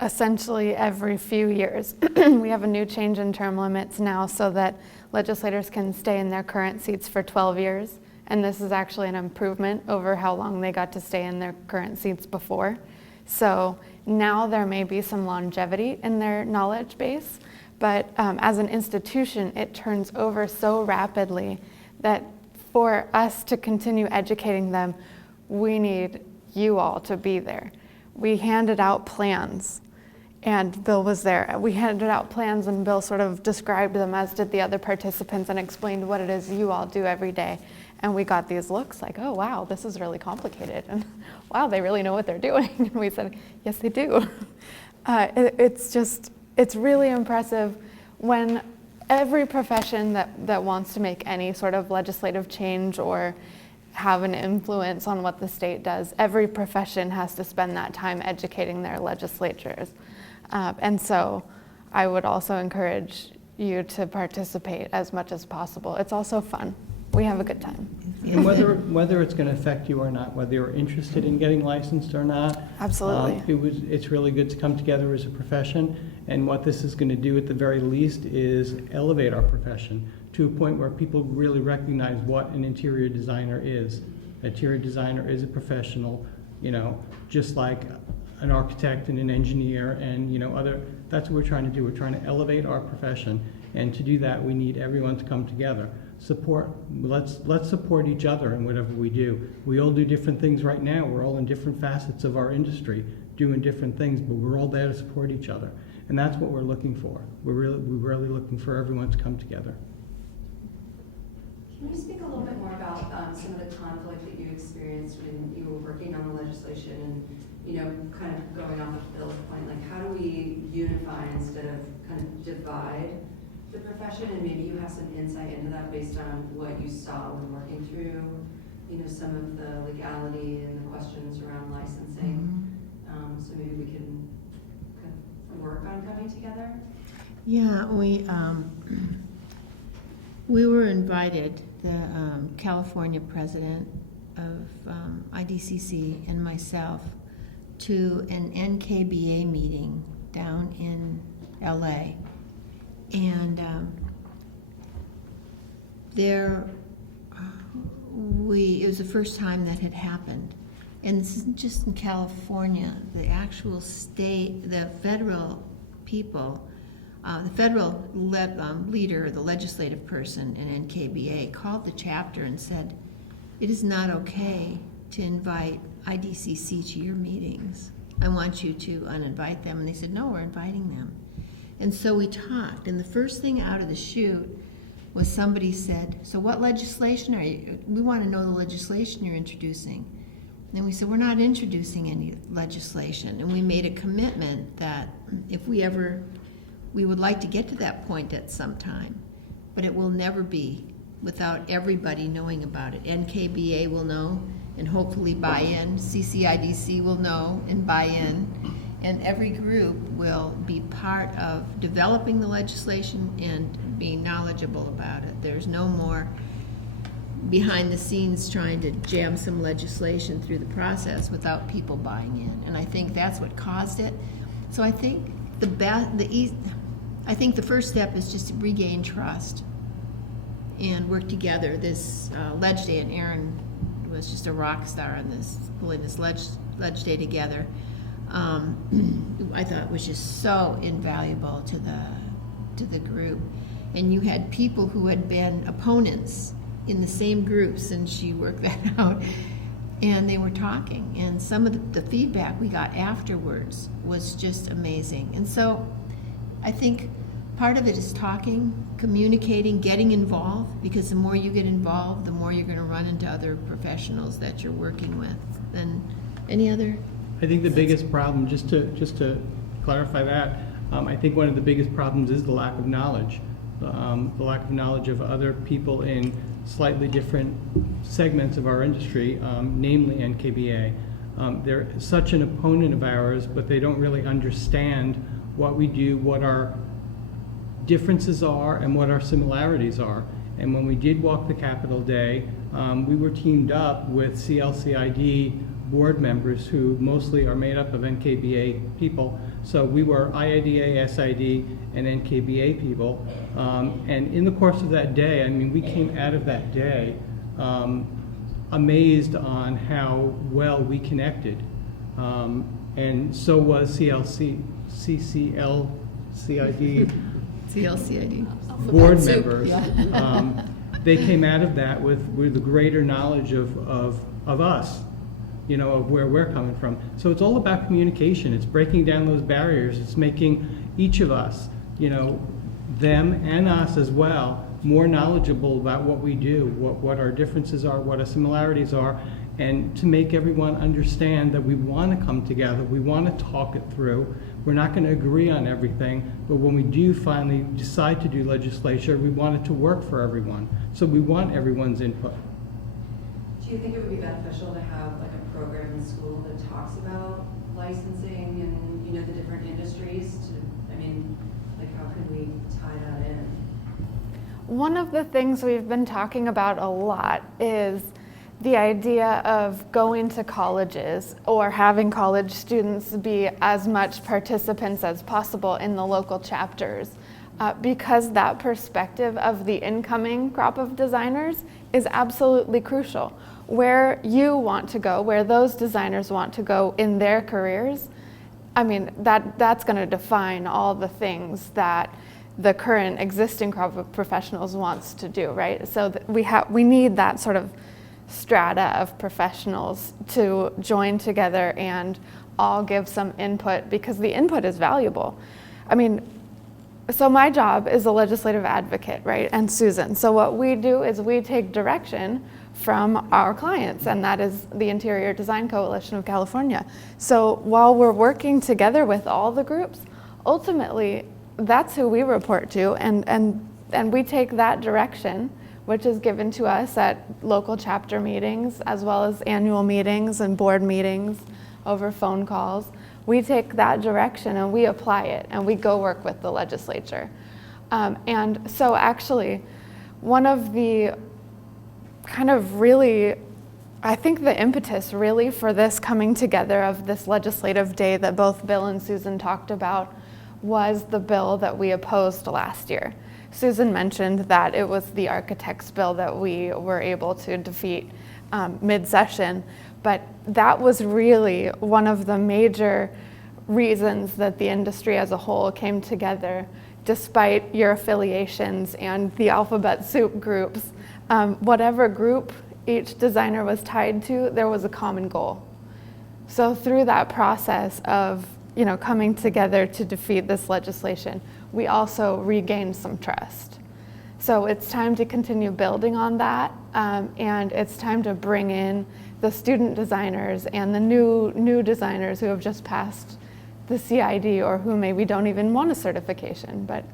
essentially every few years. We have a new change in term limits now so that legislators can stay in their current seats for 12 years. And this is actually an improvement over how long they got to stay in their current seats before. So now there may be some longevity in their knowledge base, but as an institution, it turns over so rapidly that for us to continue educating them, we need you all to be there. We handed out plans, and Bill was there. We handed out plans, and Bill sort of described them, as did the other participants, and explained what it is you all do every day. And we got these looks like, oh, wow, this is really complicated. And wow, they really know what they're doing. And we said, yes, they do. It's really impressive when every profession that wants to make any sort of legislative change or have an influence on what the state does, every profession has to spend that time educating their legislatures. And so I would also encourage you to participate as much as possible. It's also fun. We have a good time. And whether it's going to affect you or not, whether you're interested in getting licensed or not. Absolutely. It's really good to come together as a profession, and what this is going to do at the very least is elevate our profession to a point where people really recognize what an interior designer is. An interior designer is a professional, just like an architect and an engineer and that's what we're trying to do. We're trying to elevate our profession, and to do that we need everyone to come together. Let's support each other in whatever we do. We all do different things right now. We're all in different facets of our industry doing different things, but we're all there to support each other. And that's what we're looking for. We're really looking for everyone to come together. Can you speak a little bit more about some of the conflict that you experienced when you were working on the legislation and, kind of going off of Bill's point, like how do we unify instead of kind of divide the profession? And maybe you have some insight into that based on what you saw when working through, some of the legality and the questions around licensing. So maybe we can kind of work on coming together. Yeah, we were invited, the California president of IDCC and myself, to an NKBA meeting down in LA. And it was the first time that had happened. And this isn't just in California, the actual state, the federal people, the federal leader, the legislative person in NKBA called the chapter and said, it is not okay to invite IDCC to your meetings. I want you to uninvite them. And they said, no, we're inviting them. And so we talked, and the first thing out of the chute was somebody said, so what legislation are you, we want to know the legislation you're introducing. And we said, we're not introducing any legislation. And we made a commitment that if we would like to get to that point at some time, but it will never be without everybody knowing about it. NKBA will know and hopefully buy in. CCIDC will know and buy in. And every group will be part of developing the legislation and being knowledgeable about it. There's no more behind the scenes trying to jam some legislation through the process without people buying in. And I think that's what caused it. So I think I think the first step is just to regain trust and work together. This Ledge Day, and Aaron was just a rock star on this, pulling this Ledge Day together. I thought it was just so invaluable to the group. And you had people who had been opponents in the same groups, and she worked that out. And they were talking, and some of the feedback we got afterwards was just amazing. And so I think part of it is talking, communicating, getting involved, because the more you get involved, the more you're going to run into other professionals that you're working with. And any other? I think the biggest problem, just to clarify that, I think one of the biggest problems is the lack of knowledge. The lack of knowledge of other people in slightly different segments of our industry, namely NKBA. They're such an opponent of ours, but they don't really understand what we do, what our differences are, and what our similarities are. And when we did walk the Capitol Day, we were teamed up with CLCID board members who mostly are made up of NKBA people. So we were IIDA, SID, and NKBA people. And in the course of that day, I mean, we came out of that day amazed on how well we connected. And so was CCLCID CLCID. board members. Yeah. They came out of that with a greater knowledge of us, of where we're coming from. So it's all about communication. It's breaking down those barriers. It's making each of us, them and us as well, more knowledgeable about what we do, what our differences are, what our similarities are, and to make everyone understand that we want to come together, we want to talk it through, We're not going to agree on everything, but when we do finally decide to do legislature, we want it to work for everyone. So we want everyone's input. Do you think it would be beneficial to have like a program in school that talks about licensing and, you know, the different industries to, I mean, like how could we tie that in? One of the things we've been talking about a lot is the idea of going to colleges or having college students be as much participants as possible in the local chapters, because that perspective of the incoming crop of designers is absolutely crucial. Where you want to go, where those designers want to go in their careers, I mean, that's going to define all the things that the current existing crop of professionals wants to do, right? So we need that sort of strata of professionals to join together and all give some input, because the input is valuable. I mean, so my job is a legislative advocate, right? And Susan. So what we do is we take direction from our clients, and that is the Interior Design Coalition of California. So while we're working together with all the groups, ultimately that's who we report to, and we take that direction, which is given to us at local chapter meetings, as well as annual meetings and board meetings over phone calls. We take that direction and we apply it, and we go work with the legislature. And so actually, one of the kind of really, I think the impetus really for this coming together of this legislative day that both Bill and Susan talked about was the bill that we opposed last year. Susan mentioned that it was the architect's bill that we were able to defeat mid-session, but that was really one of the major reasons that the industry as a whole came together, despite your affiliations and the alphabet soup groups. Whatever group each designer was tied to, there was a common goal. So through that process of coming together to defeat this legislation, we also regained some trust. So it's time to continue building on that, and it's time to bring in the student designers and the new designers who have just passed the CID or who maybe don't even want a certification. But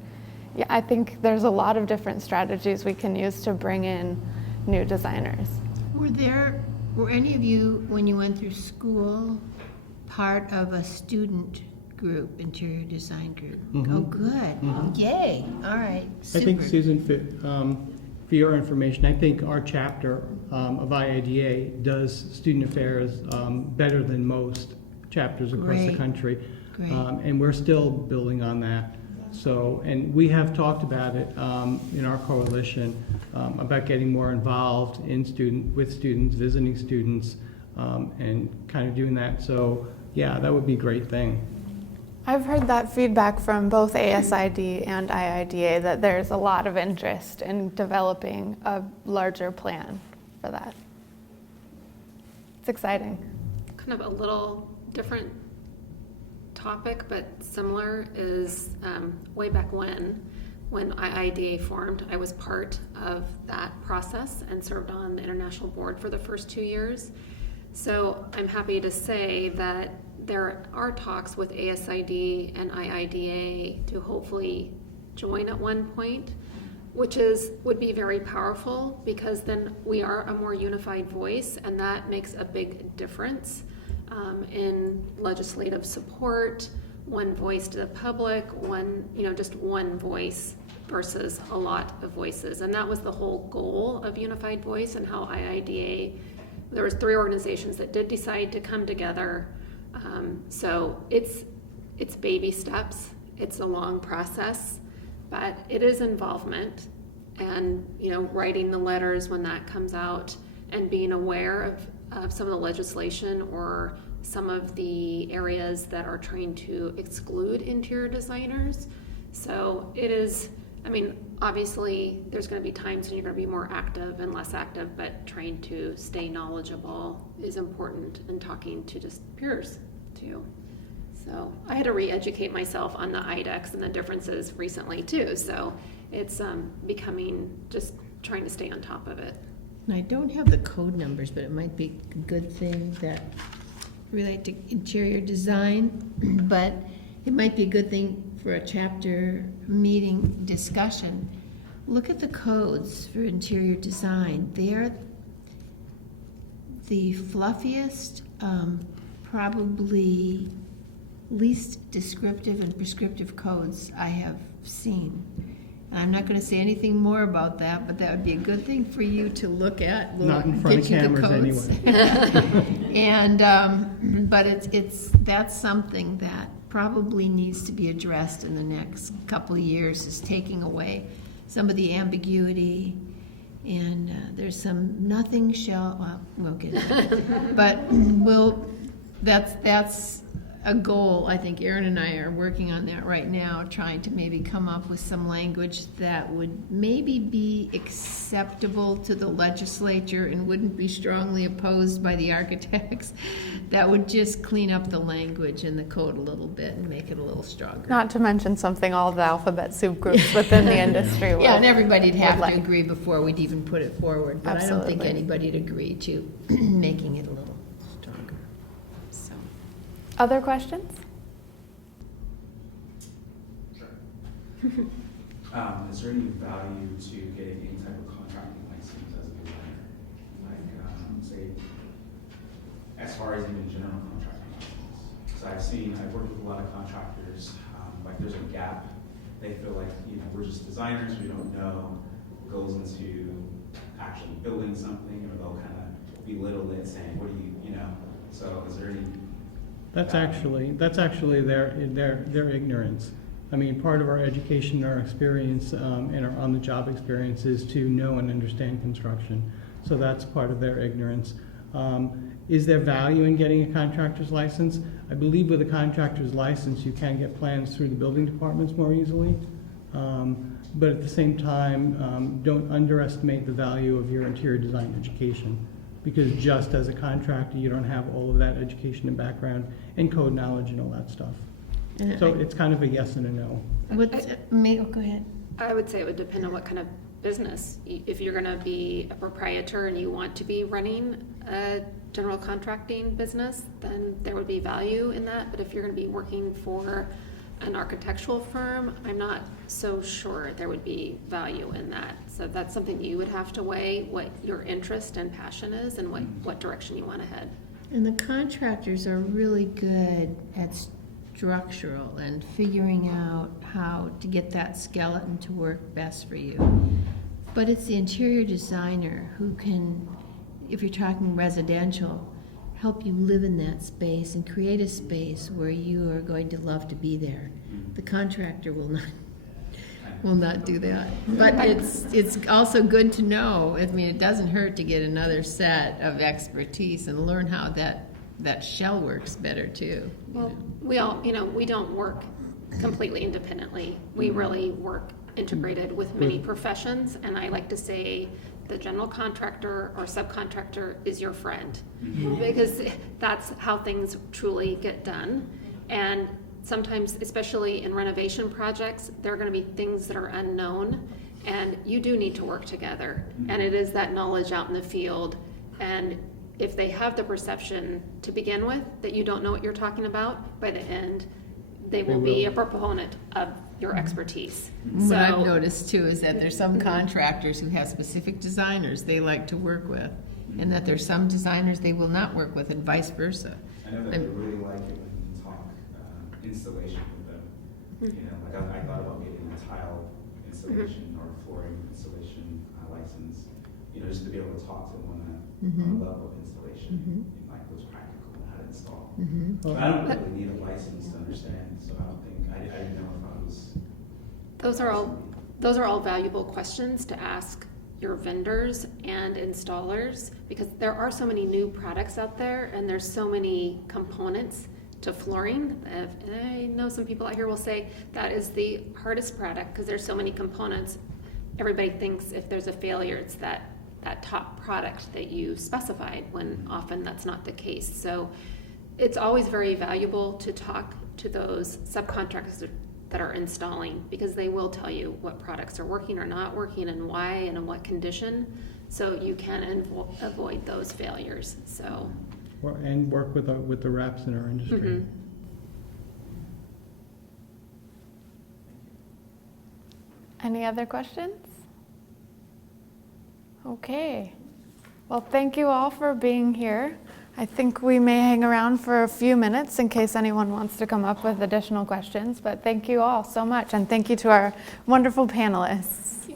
yeah, I think there's a lot of different strategies we can use to bring in new designers. Were any of you, when you went through school, part of a student group, interior design group? Mm-hmm. Oh, good. Mm-hmm. Yay. All right. Super. I think, Susan, for your information, I think our chapter of IIDA does student affairs better than most chapters across the country. Great. And we're still building on that. So, and we have talked about it in our coalition about getting more involved with students, visiting students, and kind of doing that. So, yeah, that would be a great thing. I've heard that feedback from both ASID and IIDA, that there's a lot of interest in developing a larger plan for that. It's exciting. Kind of a little different topic, but similar, is way back when IIDA formed, I was part of that process and served on the international board for the first 2 years. So I'm happy to say that there are talks with ASID and IIDA to hopefully join at one point, which would be very powerful, because then we are a more unified voice, and that makes a big difference in legislative support, one voice to the public, just one voice versus a lot of voices. And that was the whole goal of Unified Voice, and how IIDA, there was 3 organizations that did decide to come together. So it's baby steps. It's a long process, but it is involvement, and writing the letters when that comes out, and being aware of some of the legislation or some of the areas that are trying to exclude interior designers. So it is, obviously there's going to be times when you're going to be more active and less active, but trying to stay knowledgeable is important, and talking to just peers too. So I had to re-educate myself on the IDEX and the differences recently too. So it's becoming, just trying to stay on top of it. And I don't have the code numbers, but it might be a good thing that relate to interior design. But it might be a good thing for a chapter meeting discussion. Look at the codes for interior design. They are the fluffiest, probably least descriptive and prescriptive codes I have seen. And I'm not going to say anything more about that, but that would be a good thing for you to look at. We'll Not in front of get you the cameras codes. anyway. And but that's something that probably needs to be addressed in the next couple of years, is taking away some of the ambiguity. And there's some nothing shall, well, we'll get into it. But that's a goal. I think Erin and I are working on that right now, trying to maybe come up with some language that would maybe be acceptable to the legislature and wouldn't be strongly opposed by the architects. That would just clean up the language in the code a little bit and make it a little stronger. Not to mention something all the alphabet soup groups within the industry would. Yeah, and everybody'd have would to like. agree before we'd even put it forward. But I don't think Absolutely. anybody'd agree to making it a little stronger. So. Other questions? Is there any value to getting any type of contracting license as a designer? Like, say, as far as even general contracting license? So I've worked with a lot of contractors, like there's a gap. They feel like, we're just designers, we don't know what goes into actually building something, or they'll kind of belittle it saying, what do you so is there any? That's actually their ignorance. I mean, part of our education, our experience, and our on-the-job experience is to know and understand construction. So that's part of their ignorance. Is there value in getting a contractor's license? I believe with a contractor's license, you can get plans through the building departments more easily. But at the same time, don't underestimate the value of your interior design education, because just as a contractor, you don't have all of that education and background and code knowledge and all that stuff. So it's kind of a yes and a no. Go ahead. I would say it would depend on what kind of business. If you're going to be a proprietor and you want to be running a general contracting business, then there would be value in that. But if you're going to be working for an architectural firm, I'm not so sure there would be value in that. So that's something you would have to weigh, what your interest and passion is and what direction you want to head. And the contractors are really good at structural and figuring out how to get that skeleton to work best for you. But it's the interior designer who can, if you're talking residential, help you live in that space and create a space where you are going to love to be there. The contractor will not do that. But it's also good to know. I mean, it doesn't hurt to get another set of expertise and learn how that shell works better too. Well, we don't work completely independently. We really work integrated with many professions, and I like to say the general contractor or subcontractor is your friend, because that's how things truly get done. And sometimes, especially in renovation projects, there are going to be things that are unknown, and you do need to work together. And it is that knowledge out in the field. And if they have the perception to begin with that you don't know what you're talking about, by the end, they will be a proponent of your expertise. What I've noticed too is that there's some contractors who have specific designers they like to work with, and that there's some designers they will not work with, and vice versa. I know that they really like it when you talk installation with them. Like I thought about getting a tile installation or flooring installation license, just to be able to talk to them on a level of installation, and like what's practical and how to install. But I don't really need a license to understand, so I don't think I didn't know if I was. Those are all valuable questions to ask your vendors and installers, because there are so many new products out there and there's so many components to flooring. I know some people out here will say that is the hardest product because there's so many components. Everybody thinks if there's a failure, it's that top product that you specified, when often that's not the case. So it's always very valuable to talk to those subcontractors that are installing, because they will tell you what products are working or not working and why and in what condition, so you can avoid those failures. So And work with the reps in our industry. Any other questions? Okay. Well, thank you all for being here. I think we may hang around for a few minutes in case anyone wants to come up with additional questions, but thank you all so much, and thank you to our wonderful panelists.